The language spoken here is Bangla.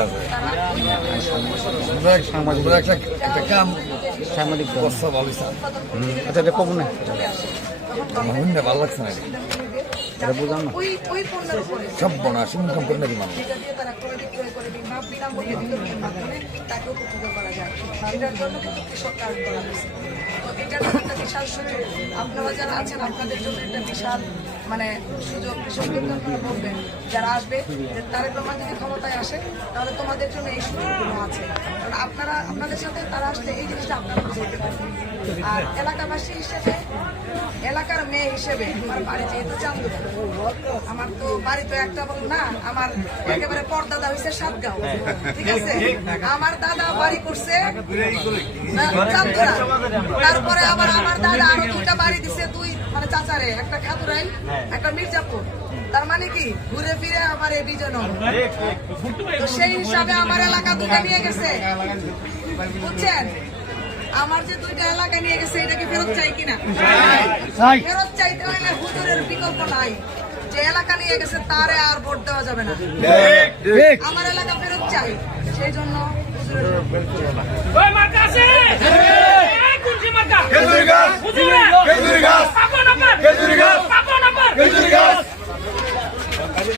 আছে সাংবাদিক আচ্ছা এটা কমন না ভালো লাগছে না এটা বুঝলাম না ওই পণ্যের উপরে সব বনাস ইনকাম করে নাকি মানুষ যেটা দিয়ে তারা ক্রয় বিক্রয় করে বিনামূল্যে বিতরণের মাধ্যমে তাকে উপকৃত করা যায় এটার জন্য কিন্তু কৃষক কার্ড করা হয়েছে তো এটার একটা বিশাল সুযোগ আপনারা যারা আছেন আপনাদের জন্য একটা বিশাল মানে সুযোগ কৃষক কিন্তু আপনারা বলবেন যারা আসবে যে তারেক রহমান যদি ক্ষমতায় আসে তাহলে তোমাদের জন্য এই সুযোগগুলো আছে কারণ আপনাদের সাথে তারা আসলে এই জিনিসটা আপনারা বুঝতে পারবেন আর এলাকাবাসী হিসেবে এলাকার মেয়ে হিসেবে আমার বাড়ি যেহেতু চান্দুরা আমার তো বাড়ি তো একটা বল না আমার একেবারে পরদাদা হয়েছে সাতগাঁও ঠিক আছে আমার দাদা বাড়ি করছে চান্দুরা তারপরে আবার আমার দাদা আরো দুইটা বাড়ি দিছে দুই মানে চাচারে একটা খাতুরাই একটা মির্জাপুর তার মানে কি ঘুরে ফিরে আমার এই বিজয়নগর তো সেই হিসাবে আমার এলাকা দুটা নিয়ে গেছে বুঝছেন আমার যে দুইটা এলাকা নিয়ে গেছে এটা কি ফেরত চাই কিনা ফেরত চাইতে হলে হুজুরের বিকল্প নাই যে এলাকা নিয়ে গেছে তারে আর ভোট দেওয়া যাবে না আমার এলাকা ফেরত চাই সেই জন্য হুজুরের